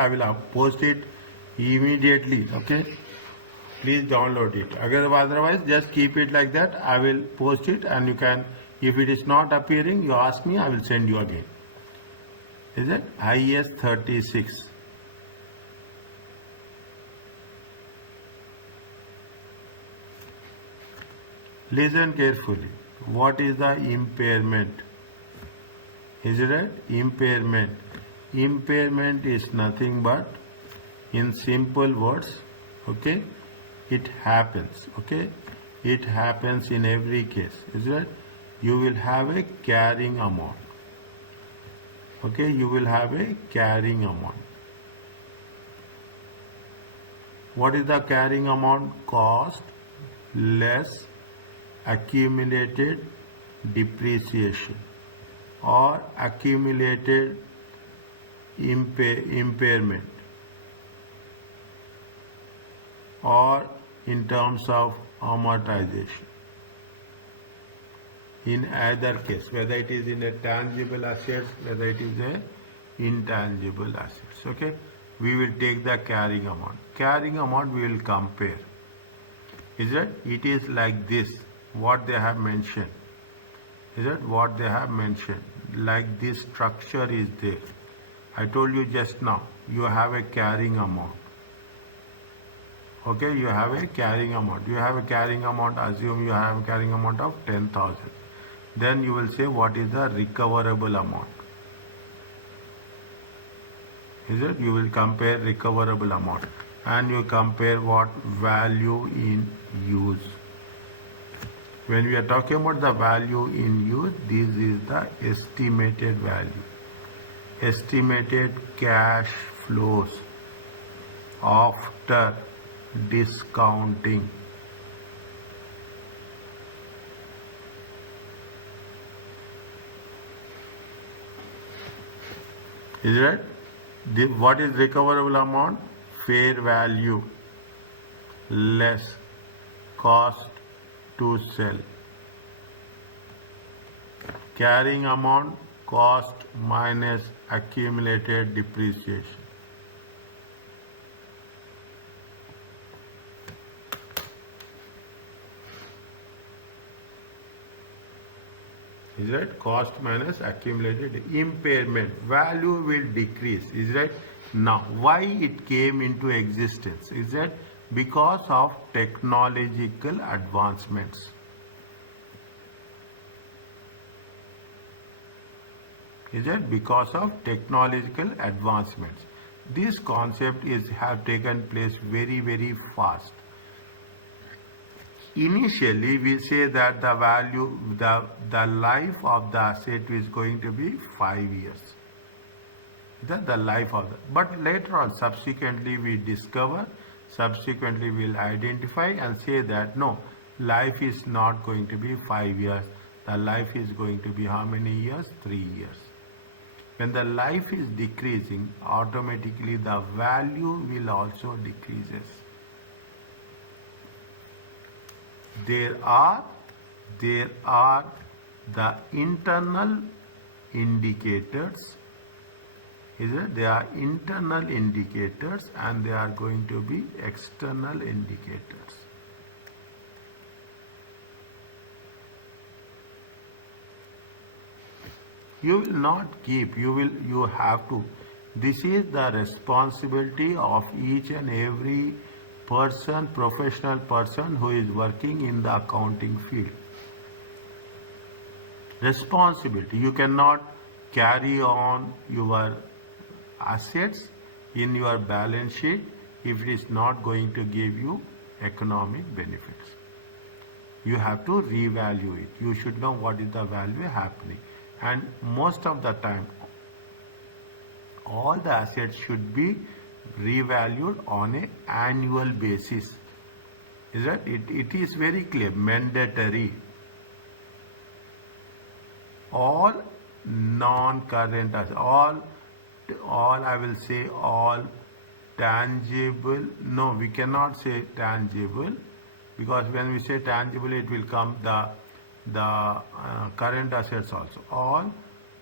I will post it immediately. Okay, please download it. Otherwise, just keep it like that. I will post it, and you can. If it is not appearing, you ask me. I will send you again. Is it IS 36? Listen carefully. What is the impairment? Is it right? Impairment. Impairment is nothing but, in simple words, okay, it happens, okay, it happens in every case. Is it right? You will have a carrying amount, okay, you will have a carrying amount. What is the carrying amount? Cost less accumulated depreciation or accumulated impairment, or in terms of amortization. In either case, whether it is in a tangible assets, whether it is a intangible assets, okay, we will take the carrying amount. Carrying amount we will compare. Is it? It is like this, what they have mentioned. Is it? What they have mentioned. Like this structure is there. I told you just now, you have a carrying amount. Okay, you have a carrying amount. You have a carrying amount, assume you have a carrying amount of 10,000. Then you will say what is the recoverable amount. Is it? You will compare recoverable amount. And you compare what? Value in use. When we are talking about the value in use, this is the estimated value. Estimated cash flows after discounting. Is it right? What is recoverable amount? Fair value less cost to sell. Carrying amount, cost minus accumulated depreciation. Is right? Cost minus accumulated impairment. Value will decrease. Is right? Now, why it came into existence? Is that because of technological advancements. Is that because of technological advancements? This concept have taken place very fast. Initially, we say that the value, the life of the asset is going to be 5 years. That's the life of that. But later on, subsequently, we discover, subsequently we'll identify and say that no, life is not going to be 5 years. The life is going to be how many years? 3 years. When the life is decreasing, automatically the value will also decreases. There are the internal indicators. Is it? They are internal indicators and they are going to be external indicators. You will not keep, you have to. This is the responsibility of each and every person, professional person who is working in the accounting field. Responsibility. You cannot carry on your assets in your balance sheet if it is not going to give you economic benefits. You have to revalue it. You should know what is the value happening. And most of the time, all the assets should be revalued on an annual basis. Is that? It is very clear, mandatory. All non-current assets, all I will say all tangible, no, we cannot say tangible, because when we say tangible, it will come the current assets also. All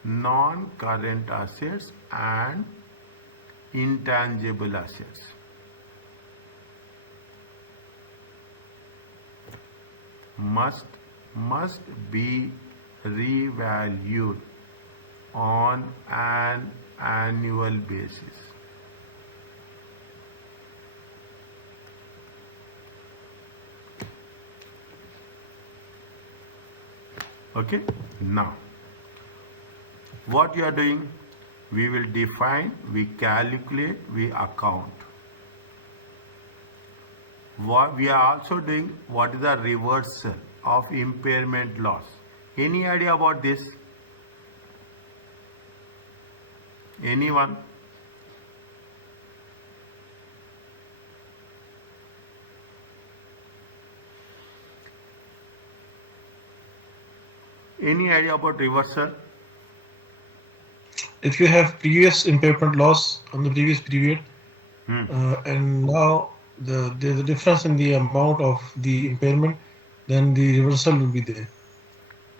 non-current assets and intangible assets. Must be revalued on an annual basis. Okay, now what you are doing, we will define, we calculate, we account. What we are also doing, what is the reversal of impairment loss? Any idea about this? Anyone? Any idea about reversal? If you have previous impairment loss on the previous period, and now there's a difference in the amount of the impairment, then the reversal will be there.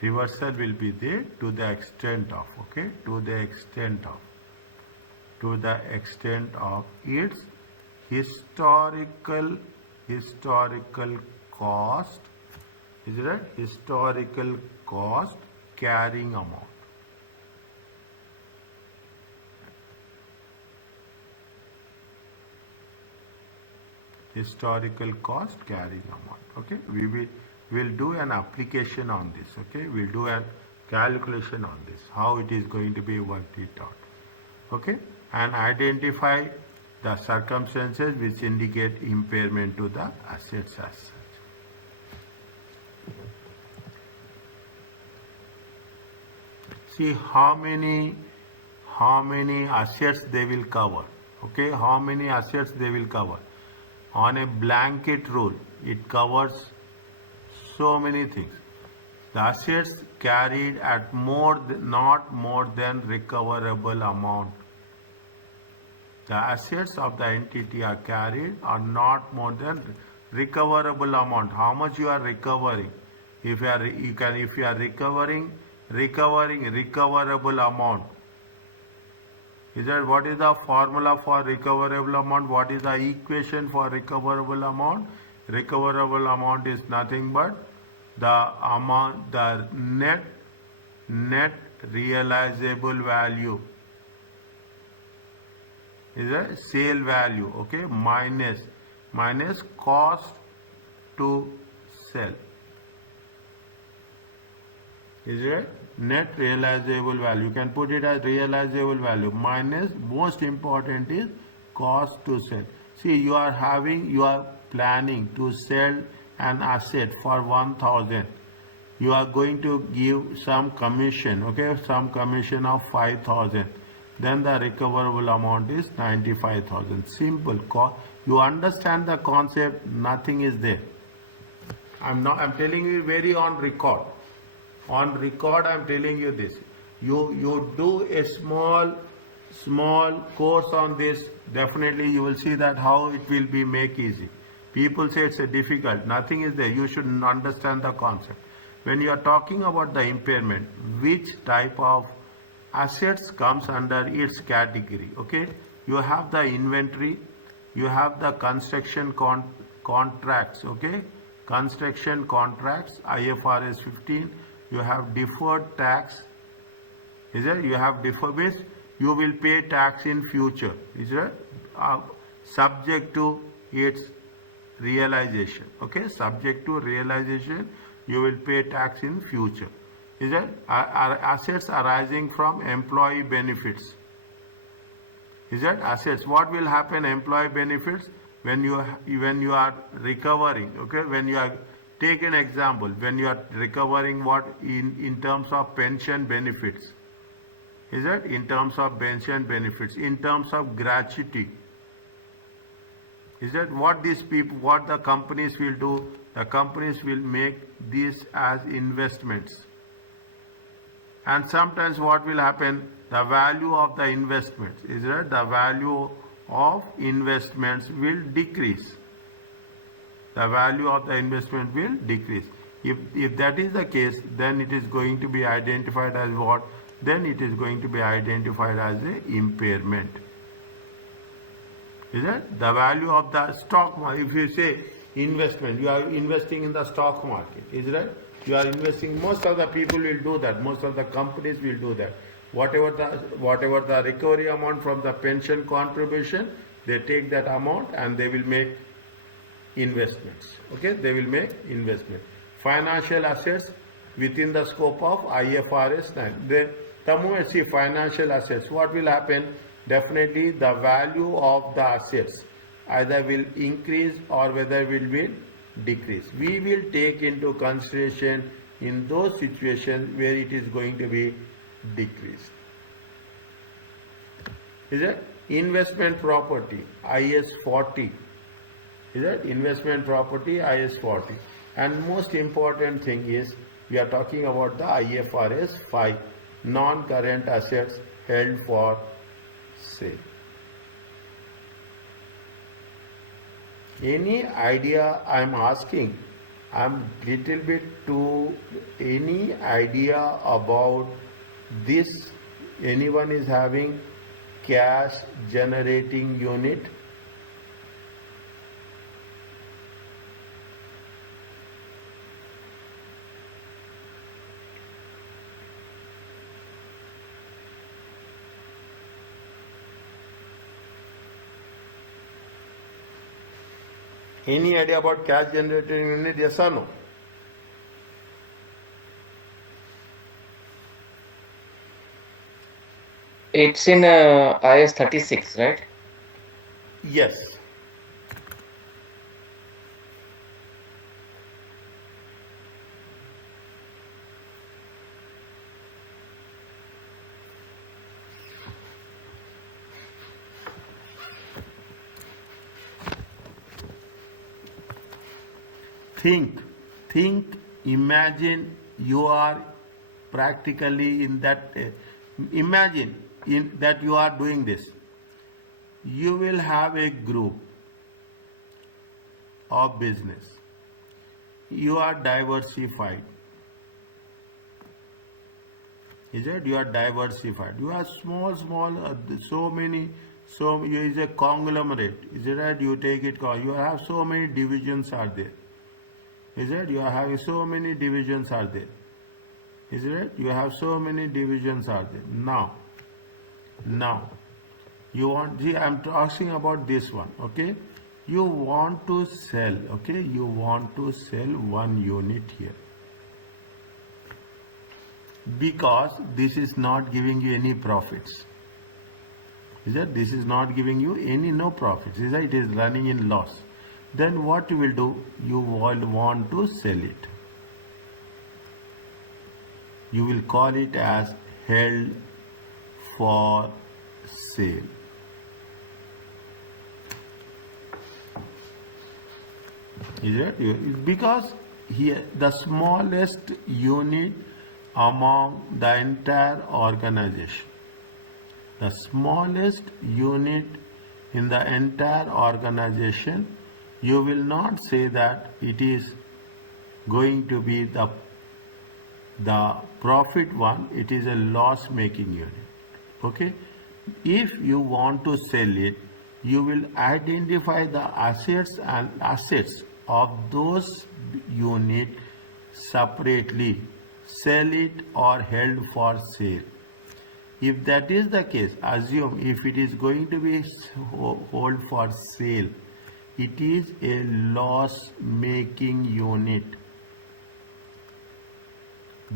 Reversal will be there to the extent of, okay, to the extent of its historical cost, is it? Historical cost carrying amount. Historical cost carrying amount. Okay, we will do an application on this. Okay, we'll do a calculation on this, how it is going to be worked it out. Okay, and identify the circumstances which indicate impairment to the assets as such. See how many assets they will cover. Okay, how many assets they will cover. On a blanket rule, it covers so many things. The assets carried at not more than recoverable amount. The assets of the entity are carried are not more than recoverable amount. How much you are recovering? If you are recovering recoverable amount. Is that what is the formula for recoverable amount? What is the equation for recoverable amount? Recoverable amount is nothing but the amount, the net realizable value is a sale value, okay, minus cost to sell. Is it net realizable value? You can put it as realizable value minus, most important is cost to sell. See, you are planning to sell an asset for 1,000. You are going to give some commission, okay, some commission of 5,000. Then the recoverable amount is 95,000. Simple. You understand the concept, nothing is there. I'm telling you very on record. On record, I'm telling you this. You do a small course on this. Definitely, you will see that how it will be make easy. People say it's a difficult. Nothing is there. You should understand the concept. When you are talking about the impairment, which type of assets comes under its category? Okay, you have the inventory, you have the construction contracts. Okay, construction contracts, IFRS 15. You have deferred tax, is it? You have deferred means you will pay tax in future, is it? Subject to its realization, okay? Subject to realization, you will pay tax in future, is it? Assets arising from employee benefits, is it? Assets. What will happen? Employee benefits when you are recovering, okay? When you are, take an example, when you are recovering what in terms of pension benefits, is it? In terms of pension benefits, in terms of gratuity, is that what these people, what the companies will do? The companies will make these as investments, and sometimes what will happen? The value of the investments, is that the value of investments will decrease. The value of the investment will decrease. If that is the case, then it is going to be identified as what? Then it is going to be identified as a impairment. Is it? The value of the stock market. If you say investment, you are investing in the stock market. Is it? You are investing. Most of the people will do that. Most of the companies will do that. Whatever the recovery amount from the pension contribution, they take that amount and they will make investments. Okay, they will make investment. Financial assets within the scope of IFRS 9. The moment see financial assets, what will happen? Definitely the value of the assets either will increase or whether will be decrease. We will take into consideration in those situations where it is going to be decreased. Is it? Investment property, IS 40. Is that investment property IS 40? And most important thing is we are talking about the IFRS 5, non-current assets held for sale. Any idea I'm asking? I'm little bit to any idea about this? Anyone is having cash generating unit? Any idea about cash generating unit? Yes or no? It's in IS 36, right? Yes. Think, imagine you are practically in that, imagine in that you are doing this. You will have a group of business. You are diversified. Is it? You are diversified. You are small, so many, so you is a conglomerate. Is it right? You take it, you have so many divisions are there. Is it? You are having so many divisions are there. Is it? You have so many divisions are there. Now, you want, see, I'm talking about this one, okay? You want to sell, okay? You want to sell one unit here. Because this is not giving you any profits. Is that? This is not giving you any no profits. Is that? It is running in loss. Then what you will do? You will want to sell it. You will call it as held for sale. Is it? Because here the smallest unit among the entire organization. The smallest unit in the entire organization, you will not say that it is going to be the profit one, it is a loss making unit. Okay? If you want to sell it, you will identify the assets and assets of those unit separately, sell it or held for sale. If that is the case, assume if it is going to be hold for sale, it is a loss making unit.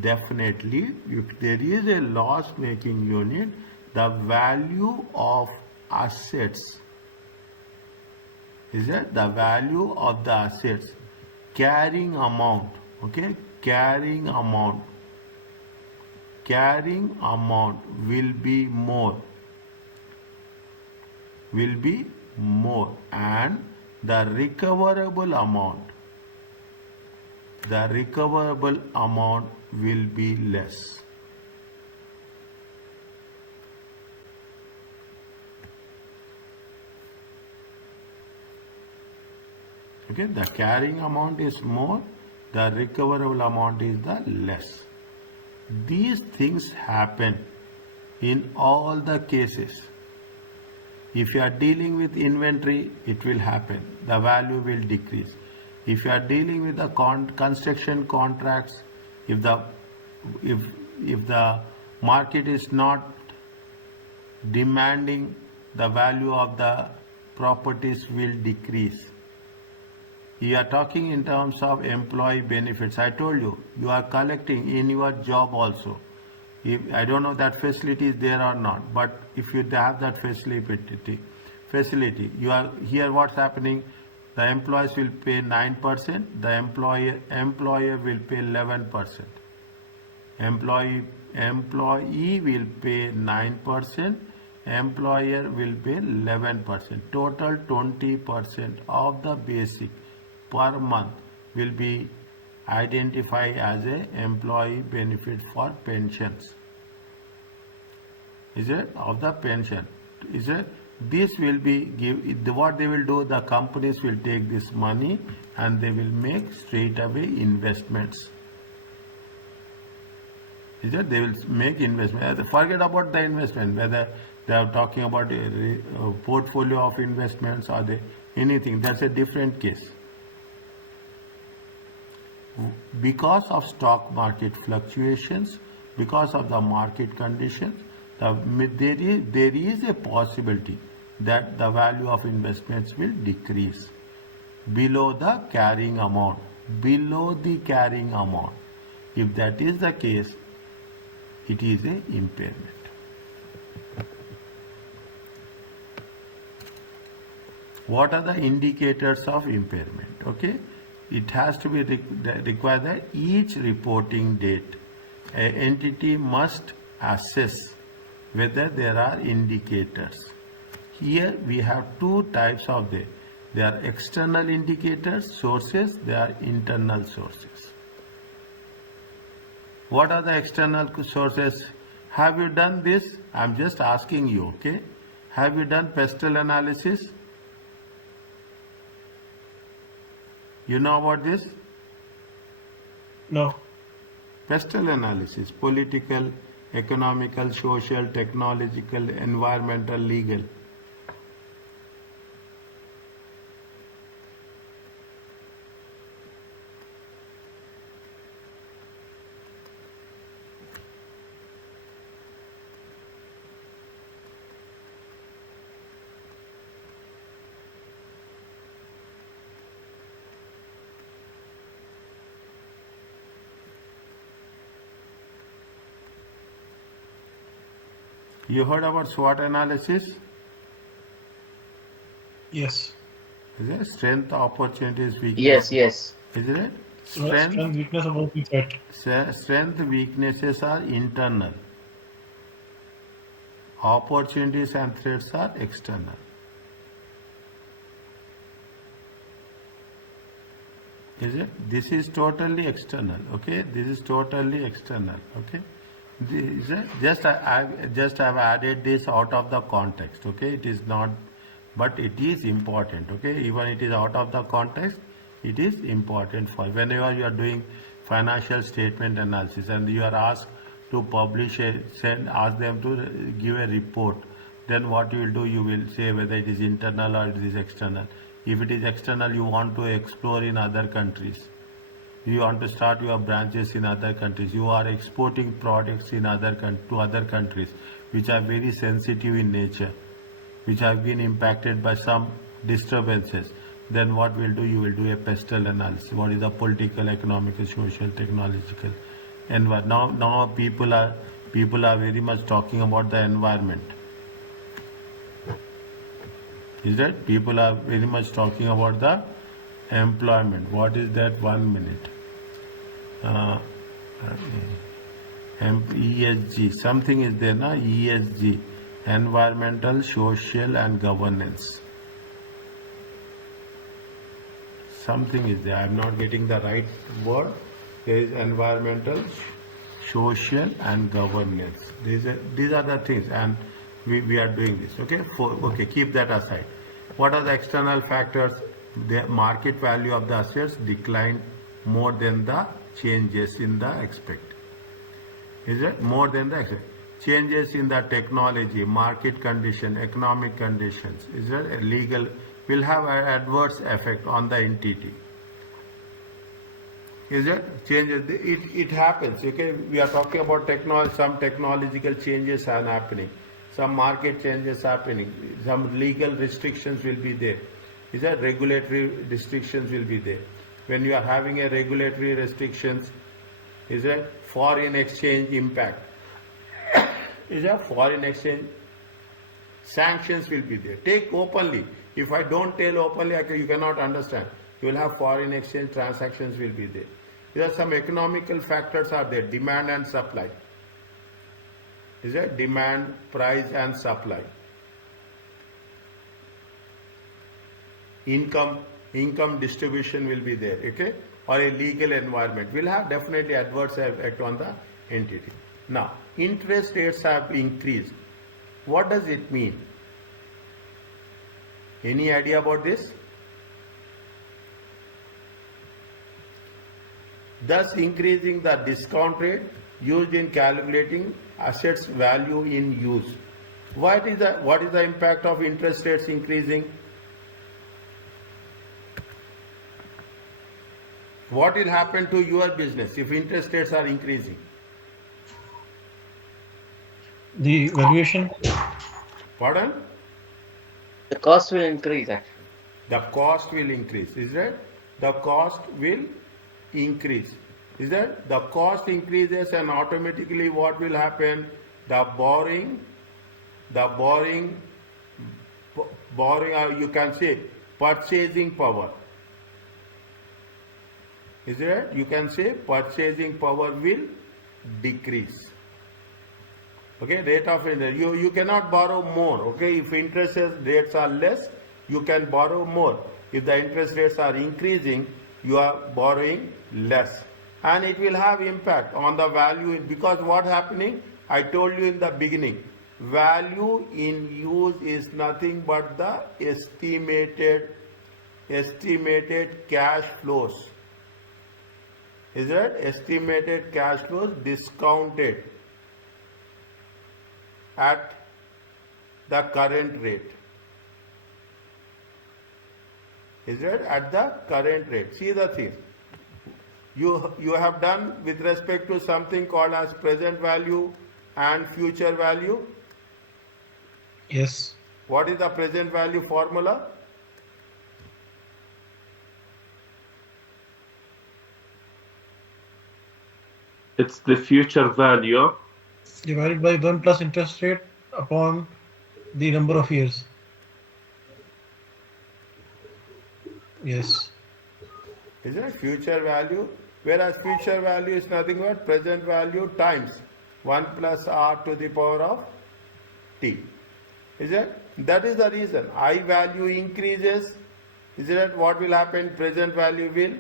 Definitely, if there is a loss making unit, the value of assets, is that the value of the assets, carrying amount, okay, carrying amount will be more, and the recoverable amount will be less. Okay, the carrying amount is more, the recoverable amount is the less. These things happen in all the cases. If you are dealing with inventory, it will happen. The value will decrease. If you are dealing with the construction contracts, if the if if the market is not demanding, the value of the properties will decrease. You are talking in terms of employee benefits. I told you, you are collecting in your job also. If, I don't know that facility is there or not, but if you have that facility, you are here. What's happening? The employees will pay 9%. The employer will pay 11%. Employee will pay 9%. Employer will pay 11%. Total 20% of the basic per month will be identified as a employee benefit for pensions. Is it of the pension? Is it? This will be what they will do. The companies will take this money and they will make straight away investments. Is it? They will make investment. Forget about the investment, whether they are talking about a portfolio of investments or anything. That's a different case. Because of stock market fluctuations, because of the market conditions, there is a possibility that the value of investments will decrease below the carrying amount. If that is the case, it is an impairment. What are the indicators of impairment? Okay, it has to be required that each reporting date, an entity must assess whether there are indicators. Here we have two types of them. They are external indicators, sources, they are internal sources. What are the external sources? Have you done this? I'm just asking you, okay? Have you done pestle analysis? You know about this? No. Pestle analysis, political, economical, social, technological, environmental, legal. You heard about SWOT analysis? Yes. Is it? Strength, opportunities, Yes, weaknesses. yes. Isn't it? Strength, weakness, about the threat. Strength, weaknesses are internal. Opportunities and threats are external. Is it? This is totally external. Okay, this is totally external. Okay, this is I have added this out of the context. Okay, it is not, but it is important. Okay, even it is out of the context, it is important for whenever you are doing financial statement analysis and you are asked to publish ask them to give a report. Then what you will do, you will say whether it is internal or it is external. If it is external, you want to explore in other countries. You want to start your branches in other countries. You are exporting products in to other countries, which are very sensitive in nature, which have been impacted by some disturbances. Then what will do? You will do a pestle analysis. What is the political, economical, social, technological environment? Now people are very much talking about the environment. Is that people are very much talking about the employment? What is that? 1 minute. ESG, something is there now. ESG, environmental, social and governance. Something is there. I am not getting the right word. There is environmental, social and governance. These are the things, and we are doing this. Okay, keep that aside. What are the external factors? The market value of the assets declined more than the changes in the expect. Is it more than the expect? changes in the technology, market condition, economic conditions, is that legal, will have an adverse effect on the entity. Is it changes? It happens. Okay, we are talking about technology. Some technological changes are happening. Some market changes happening. Some legal restrictions will be there. Is that regulatory restrictions will be there? When you are having a regulatory restrictions, is that foreign exchange impact? Is that foreign exchange sanctions will be there? Take openly. If I don't tell openly, you cannot understand. You will have foreign exchange transactions will be there. There are some economical factors are there, demand and supply. Is that demand, price and supply. Income distribution will be there, okay? Or a legal environment will have definitely adverse effect on the entity. Now, interest rates have increased. What does it mean? Any idea about this? Thus increasing the discount rate used in calculating assets value in use. What is the impact of interest rates increasing? What will happen to your business if interest rates are increasing? The valuation. Pardon? The cost will increase actually. The cost will increase. Is that? The cost will increase. Is that? The cost increases and automatically what will happen? The borrowing, or you can say purchasing power. Is it? You can say purchasing power will decrease. Okay, rate of interest. You cannot borrow more. Okay, if interest rates are less, you can borrow more. If the interest rates are increasing, you are borrowing less. And it will have impact on the value because what happening? I told you in the beginning, value in use is nothing but the estimated cash flows. Is that estimated cash flows discounted at the current rate? Is that at the current rate? See the thing. You have done with respect to something called as present value and future value. Yes. What is the present value formula? It's the future value Divided by 1 plus interest rate upon the number of years. Yes. Is it future value? Whereas future value is nothing but present value times 1 plus r to the power of t. Is it? That is the reason. I value increases. Is it what will happen? Present value will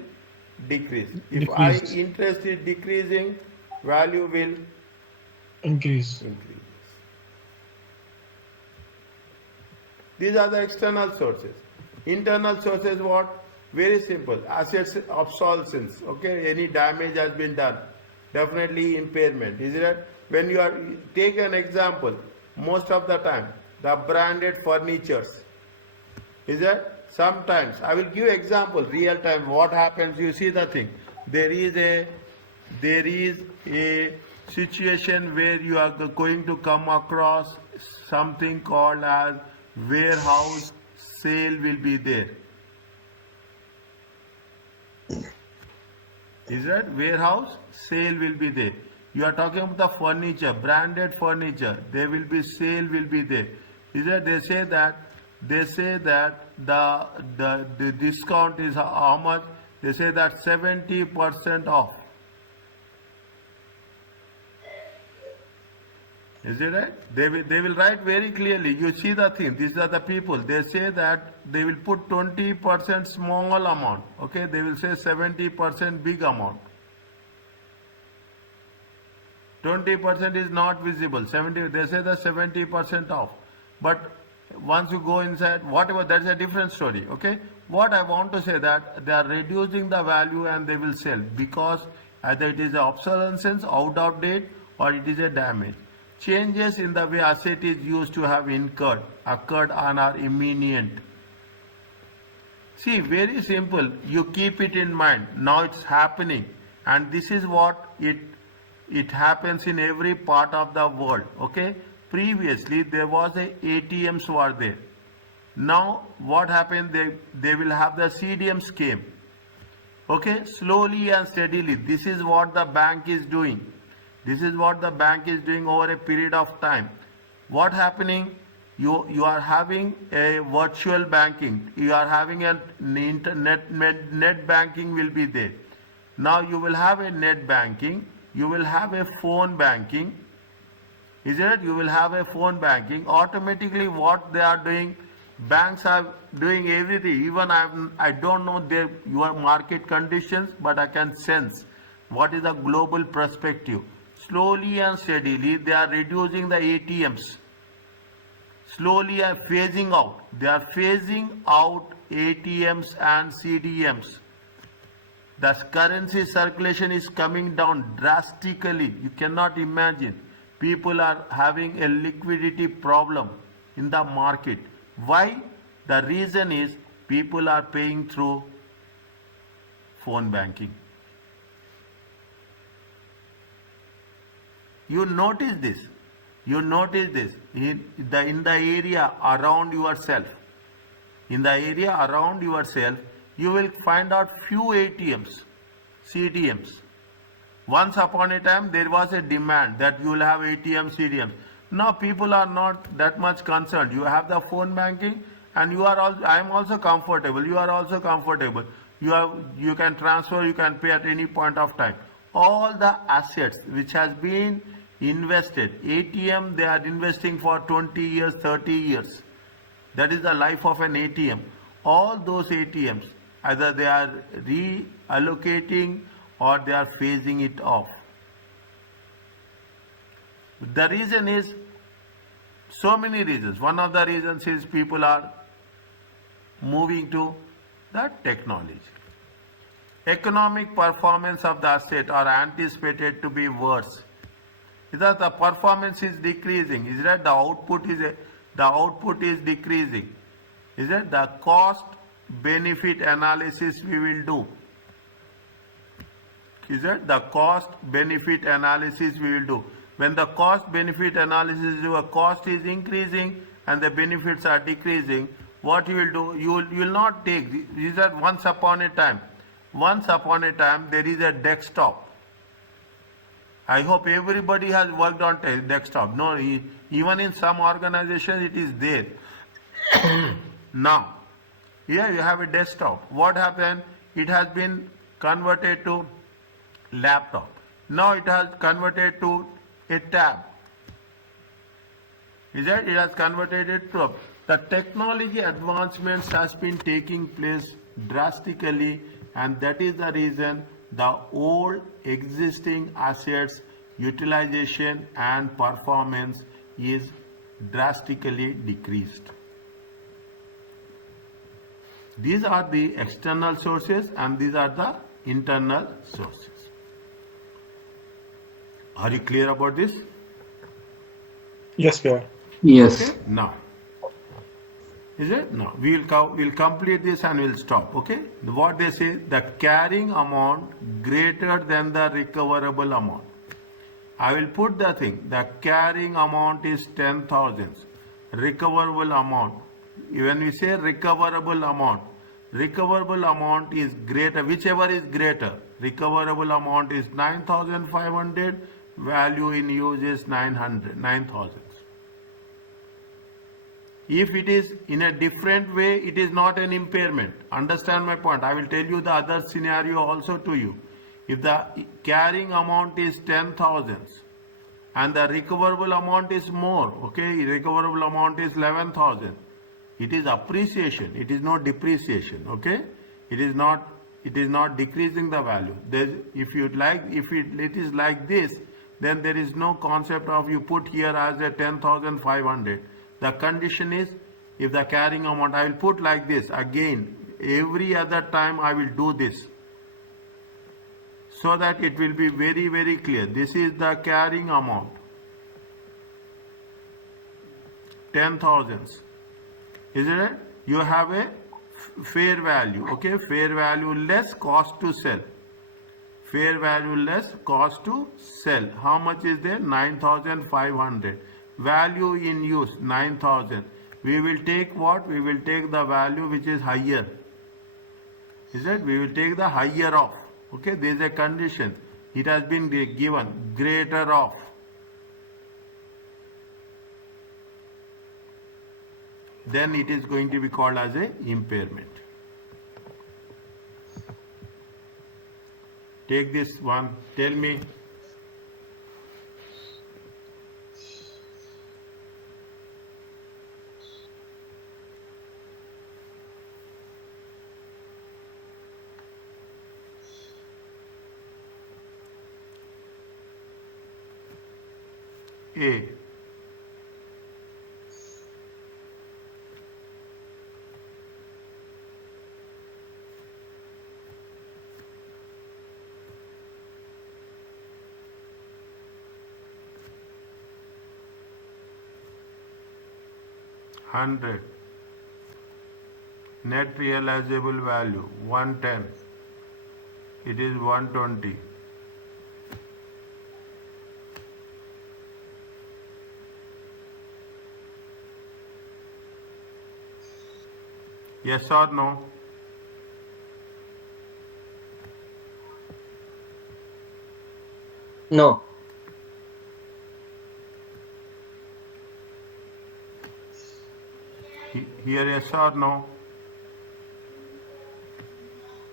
decrease. If I interest is decreasing, value will increase. These are the external sources. Internal sources what? Very simple. Assets obsolescence. Okay, any damage has been done. Definitely impairment. Is it? When you are take an example, most of the time the branded furnitures. Is it? Sometimes I will give example real time. What happens? You see the thing. There is a situation where you are going to come across something called as warehouse sale will be there. Is that warehouse sale will be there? You are talking about the furniture, branded furniture. There will be sale will be there. Is that they say that the discount is how much? They say that 70% off. Is it right? They will write very clearly. You see the thing. These are the people. They say that they will put 20% small amount. Okay. They will say 70% big amount. 20% is not visible. 70. They say the 70% off. But once you go inside, whatever, that's a different story. Okay. What I want to say that they are reducing the value and they will sell because either it is an obsolescence, out of date, or it is a damage. changes in the way asset is used to have occurred and are imminent. See, very simple. You keep it in mind. Now it's happening, and this is what it happens in every part of the world. Okay. Previously there was ATMs were there. Now what happened? They will have the CDMs came. Okay, slowly and steadily. This is what the bank is doing. This is what the bank is doing over a period of time. What happening? You are having a virtual banking. You are having an net banking will be there. Now you will have a net banking. You will have a phone banking. Is it? You will have a phone banking. Automatically, what they are doing? Banks are doing everything. Even I don't know your market conditions, but I can sense what is the global perspective. Slowly and steadily, they are reducing the ATMs. Slowly are phasing out. They are phasing out ATMs and CDMs. The currency circulation is coming down drastically. You cannot imagine. People are having a liquidity problem in the market. Why? The reason is people are paying through phone banking. You notice this. You notice this in the area around yourself. In the area around yourself, you will find out few ATMs, CDMs. Once upon a time, there was a demand that you will have ATM, CDMs. Now people are not that much concerned. You have the phone banking, and you are also. I am also comfortable. You are also comfortable. You can transfer. You can pay at any point of time. All the assets which has been invested, ATM they are investing for 20 years, 30 years. That is the life of an ATM. All those ATMs, either they are reallocating or they are phasing it off. The reason is so many reasons. One of the reasons is people are moving to the technology. Economic performance of the asset are anticipated to be worse. Is that the performance is decreasing? Is that the output is decreasing? Is that the cost benefit analysis we will do? Is that the cost benefit analysis we will do? When the cost benefit analysis, your cost is increasing and the benefits are decreasing, what you will do? You will not take. Is that once upon a time there is a desktop. I hope everybody has worked on desktop. No, even in some organizations it is there. Now, here you have a desktop. What happened? It has been converted to laptop. Now it has converted to a tab. Is that it has converted it to the technology advancements has been taking place drastically, and that is the reason the old existing assets utilization and performance is drastically decreased. These are the external sources and these are the internal sources. Are you clear about this? Yes, we are. Yes. Okay? Now, is it? No. We'll complete this and we'll stop. Okay? What they say, the carrying amount greater than the recoverable amount. I will put the thing. The carrying amount is 10,000. Recoverable amount. When we say recoverable amount is greater, whichever is greater. Recoverable amount is 9,500. Value in use is 9,000. If it is in a different way, it is not an impairment. Understand my point. I will tell you the other scenario also to you. If the carrying amount is 10,000 and the recoverable amount is more, okay, recoverable amount is 11,000. It is appreciation. It is not depreciation. Okay, it is not decreasing the value. If it is like this, then there is no concept of you put here as a 10,500. The condition is if the carrying amount, I will put like this again. Every other time I will do this so that it will be very, very clear. This is the carrying amount. 10,000. Isn't it? You have a fair value, okay? Fair value less cost to sell. Fair value less cost to sell. How much is there? 9,500. Value in use 9,000. We will take what? We will take the value which is higher. Is it? We will take the higher of. Okay, there is a condition. It has been given greater of. Then it is going to be called as a impairment. Take this one. Tell me. A. Hundred. Net realizable value 110. It is 120. Yes or no? No. Here yes or no?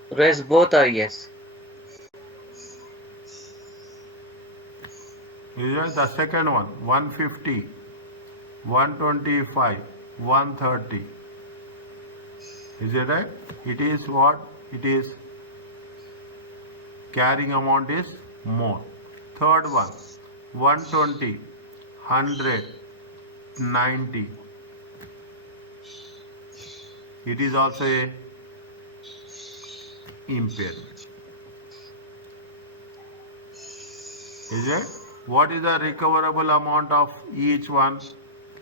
Rest both are yes. Here is the second one 150, 125, 130. Is it right? It is what? It is carrying amount is more. Third one 120, 100, 90. It is also a impairment. Is it? What is the recoverable amount of each one?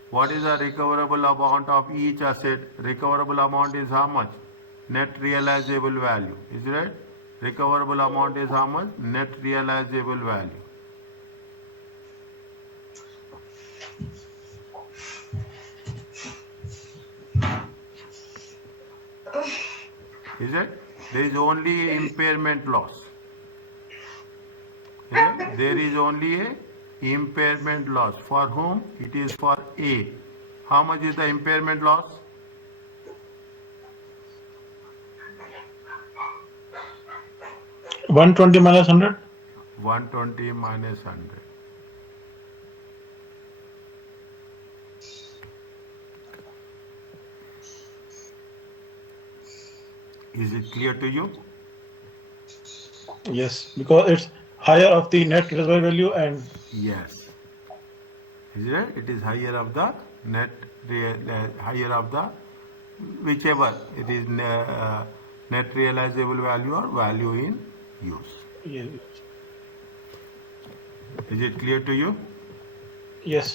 What is the recoverable amount of each asset? Recoverable amount is how much? Net realizable value. Is it right? Recoverable amount is how much? Net realizable value. Is it? There is only impairment loss. Is it? There is only a impairment loss. For whom? It is for A. How much is the impairment loss? -120 -100. 120 minus 100. Is it clear to you? Yes, because it's higher of the net reservoir value and Yes. Is it? It is higher of the net, higher of the whichever it is net realizable value or value in use. yes. Is it clear to you? Yes.